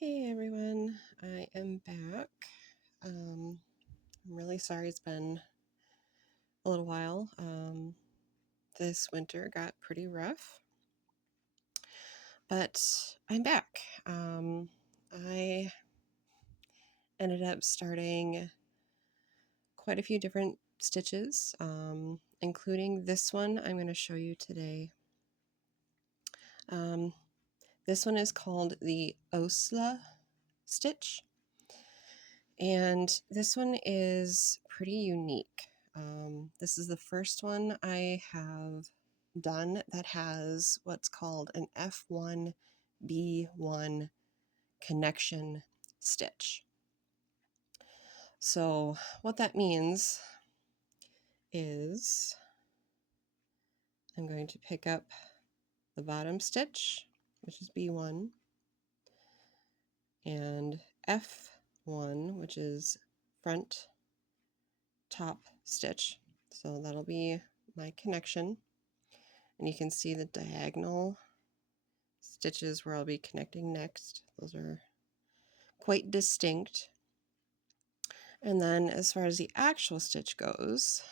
Hey everyone, I am back. I'm really sorry it's been a little while. This winter got pretty rough, but I'm back. I ended up starting quite a few different stitches, including this one I'm going to show you today. This one is called the Åsle stitch. And this one is pretty unique. This is the first one I have done that has what's called an F1B1 connection stitch. So what that means is I'm going to pick up the bottom stitch, which is B1, and F1, which is front top stitch. So that'll be my connection. And you can see the diagonal stitches where I'll be connecting next. Those are quite distinct. And then as far as the actual stitch goes,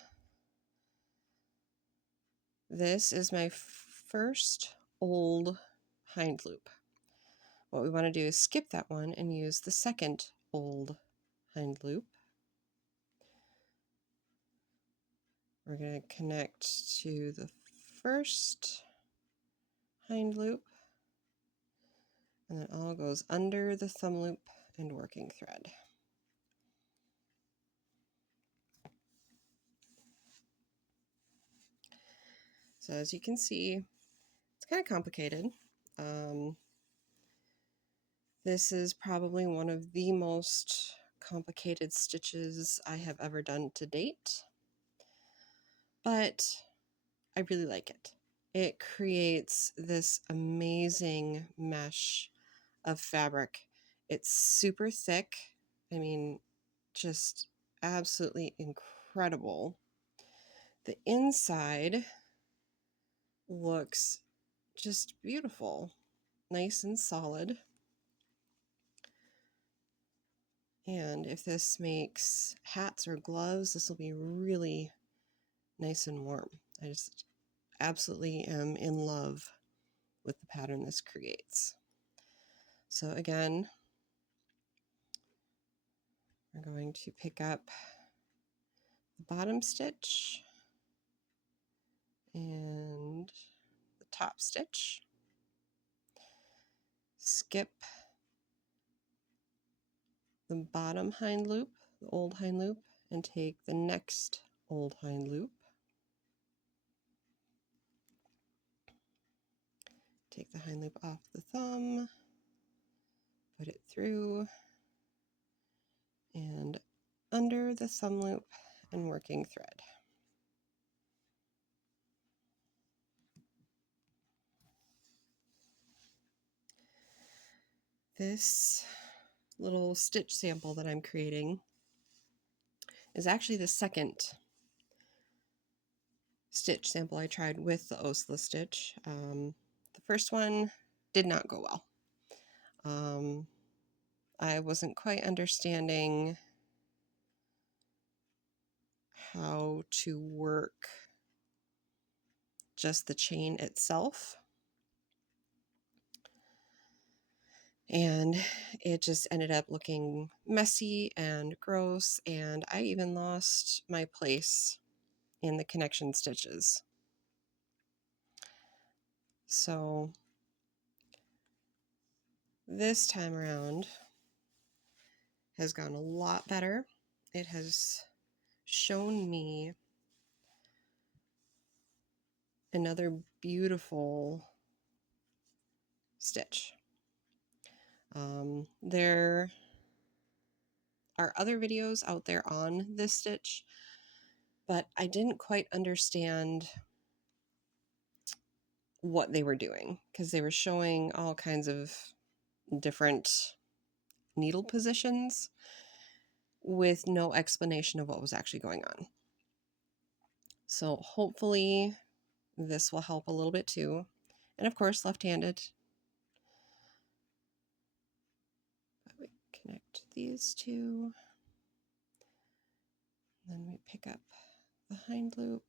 this is my first old hind loop. What we want to do is skip that one and use the second old hind loop. We're going to connect to the first hind loop, and it all goes under the thumb loop and working thread. So as you can see, it's kind of complicated. This is probably one of the most complicated stitches I have ever done to date, but I really like it. It creates this amazing mesh of fabric. It's super thick. I mean, just absolutely incredible. The inside looks just beautiful, nice and solid. And if this makes hats or gloves, this will be really nice and warm. I just absolutely am in love with the pattern this creates. So again, we're going to pick up the bottom stitch and the top stitch, skip the bottom hind loop, the old hind loop, and take the next old hind loop. Take the hind loop off the thumb, put it through and under the thumb loop and working thread. This little stitch sample that I'm creating is actually the second stitch sample I tried with the Åsle stitch. The first one did not go well. I wasn't quite understanding how to work just the chain itself, and it just ended up looking messy and gross, and I even lost my place in the connection stitches. So this time around has gone a lot better. It has shown me another beautiful stitch. There are other videos out there on this stitch, but I didn't quite understand what they were doing because they were showing all kinds of different needle positions with no explanation of what was actually going on. So hopefully this will help a little bit too. And of course, left-handed. these two. Then we pick up the hind loop,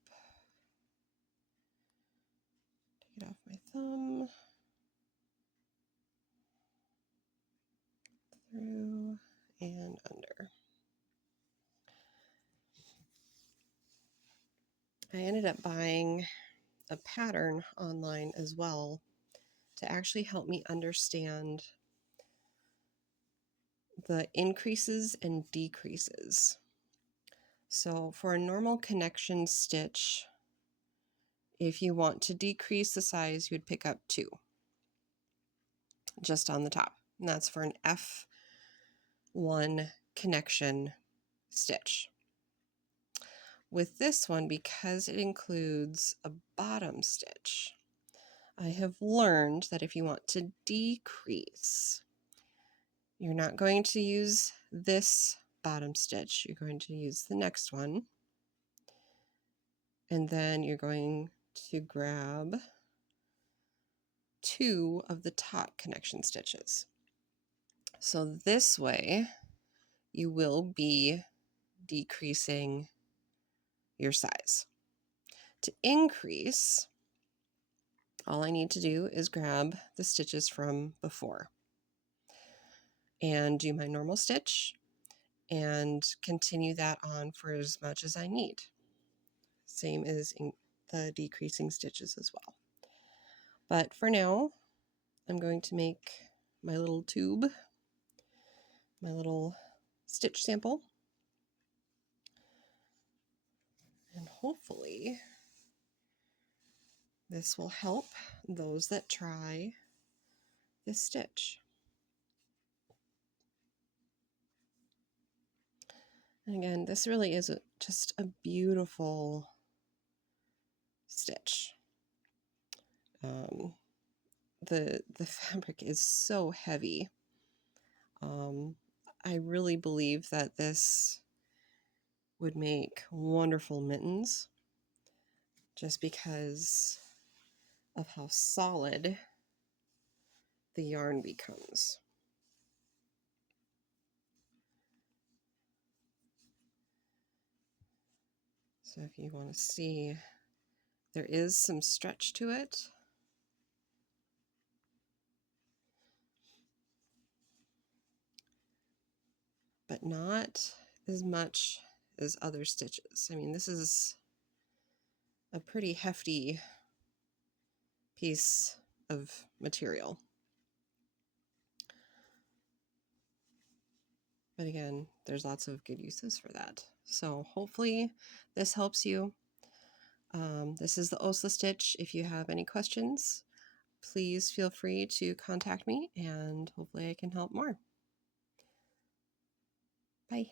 take it off my thumb, through and under. I ended up buying a pattern online as well to actually help me understand the increases and decreases. So for a normal connection stitch, if you want to decrease the size, you would pick up 2 just on the top. And that's for an F1 connection stitch. With this one, because it includes a bottom stitch, I have learned that if you want to decrease, you're not going to use this bottom stitch. You're going to use the next one. And then you're going to grab 2 of the top connection stitches. So this way, you will be decreasing your size. To increase, all I need to do is grab the stitches from before and do my normal stitch and continue that on for as much as I need. Same as in the decreasing stitches as well. But for now, I'm going to make my little tube, my little stitch sample, and hopefully this will help those that try this stitch. And again, this really is just a beautiful stitch. The fabric is so heavy. I really believe that this would make wonderful mittens just because of how solid the yarn becomes. So if you want to see, there is some stretch to it. But not as much as other stitches. I mean, this is a pretty hefty piece of material. But again, there's lots of good uses for that. So hopefully this helps you. This is the Åsle stitch. If you have any questions, please feel free to contact me and hopefully I can help more. Bye.